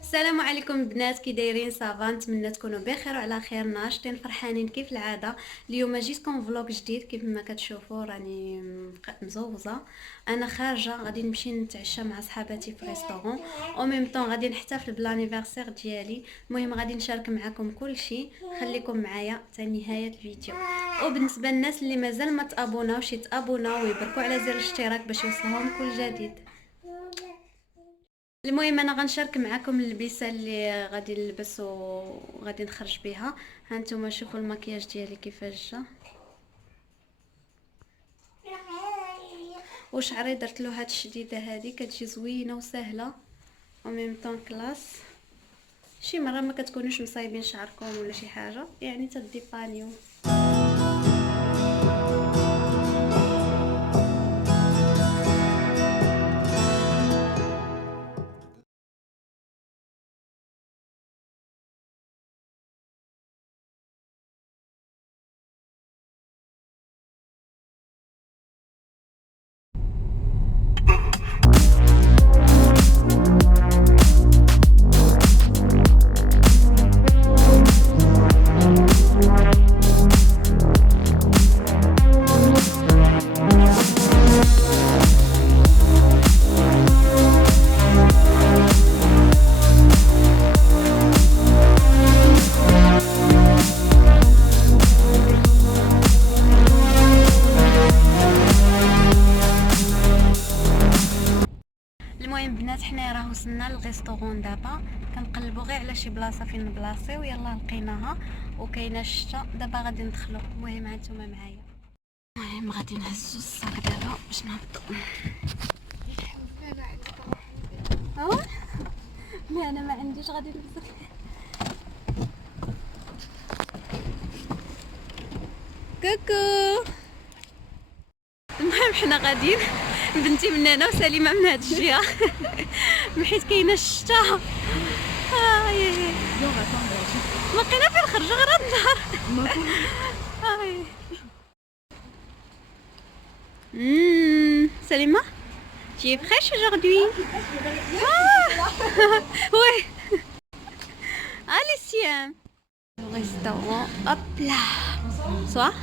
السلام عليكم بنات، كي دايرين؟ صافا، نتمنى تكونوا بخير وعلى خير، ناشطين فرحانين كيف العاده. اليوم جيتكم فلوق جديد كيف ما كتشوفوا، راني مزوزه. انا خارجه غادي نمشي نتعشى مع صحاباتي في ريستورون، او ميم طون غادي نحتفل بالانيفرسير ديالي. المهم غادي نشارك معكم كل شيء، خليكم معايا حتى نهايه الفيديو. وبالنسبه للناس اللي مازال ما تابوناوش يتابوناو ويبركوا على زر الاشتراك باش يوصلهم كل جديد. المهم انا غنشارك معكم اللبسه اللي غادي نلبس وغادي نخرج بها. ها نتوما شوفوا المكياج ديالي كيفاش جا، وشعري درت له هاد الشديده هادي كتجي زوينه وسهله وميم طون كلاس. شي مره ما كتكونوش مصايبين شعركم ولا شي حاجه، يعني تديبانيو. المهم بنات، حنا راه وصلنا للغيستورون دابا، كنقلبوا غير على شي بلاصه فين نبلاصيو، يلا لقيناها وكاينه الشتا. دابا غادي ندخلوا، المهم هانتوما معايا. المهم غادي نهزو الصاك دابا باش نهبطوا. اه لا انا ما عنديش، غادي نلبس. كوكو. المهم حنا غاديين، بنتي من هنا وسليمه من هاد الجهه حيت كاينه الشتا. ما لقينا فين نخرجوا غير هاد النهار. سليمه tu es fraîche aujourd'hui? Ouais. Allez, tiens. Au restaurant, hop là. Soit.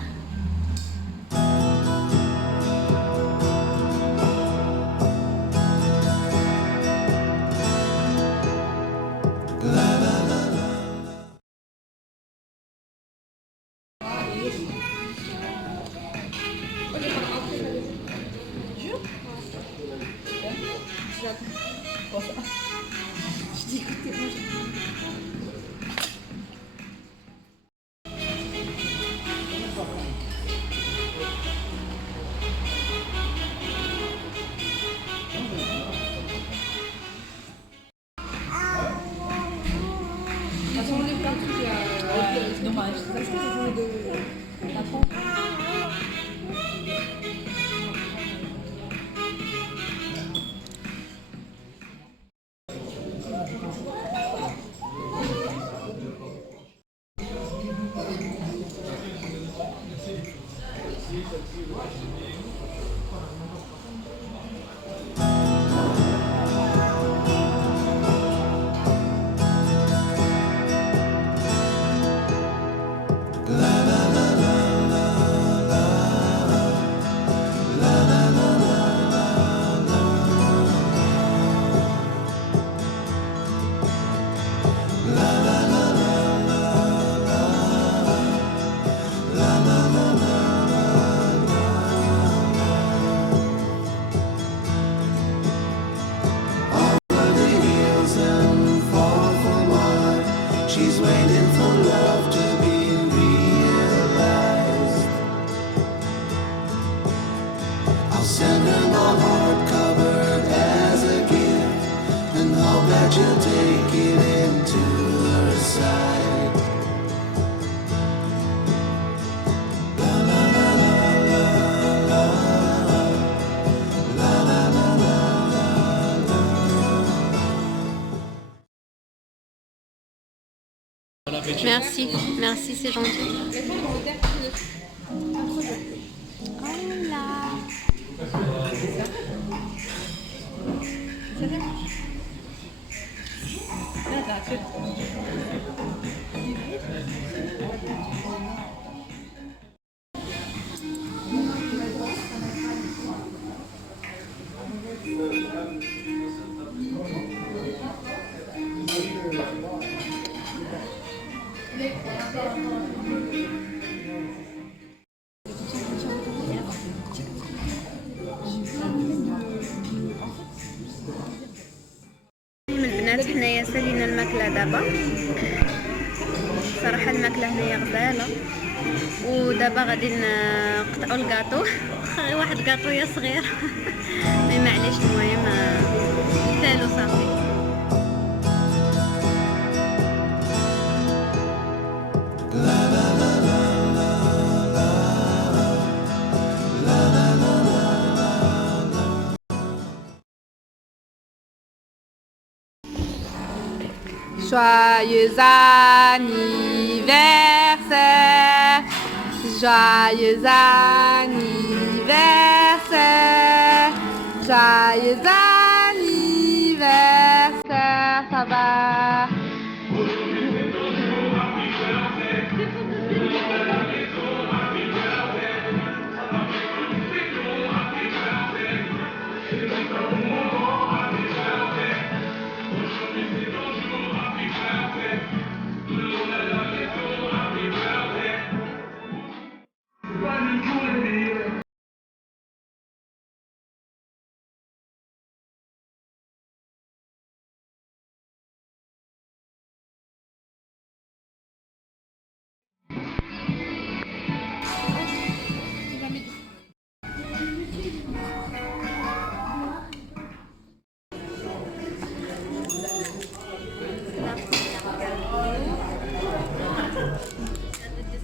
She's waiting for love to be realized. I'll send her my heart covered as a gift, and hope that you'll take it into her side. La la la la la la la la la la la. Merci, merci, c'est gentil. Oh là. من البنات حنايا سالينا الماكله دابا. صراحه الماكله هنايا غزاله، ودابا غادي نقطعوا الكاطو. غير واحد كاطويه صغير. مي معليش، المهم كالو صافي. Joyeux anniversaire, joyeux anniversaire, joyeux anniversaire, ça va.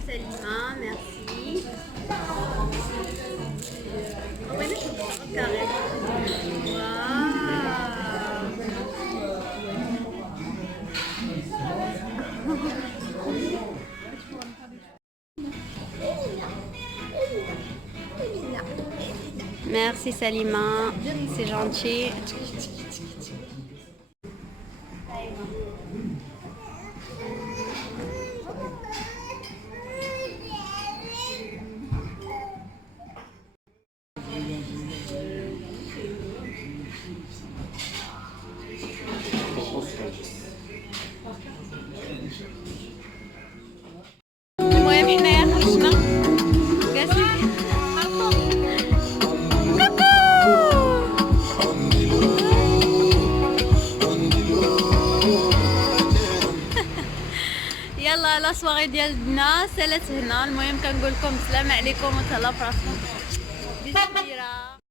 Salima, merci. Oui, mais je suis carré. Merci Salima, c'est gentil. المهم حنايا خرجنا جالسين. يلا لا سواغي ديالنا سالت هنا. المهم كنقول لكم السلام عليكم وتهلاو فراسكم. بسم الله.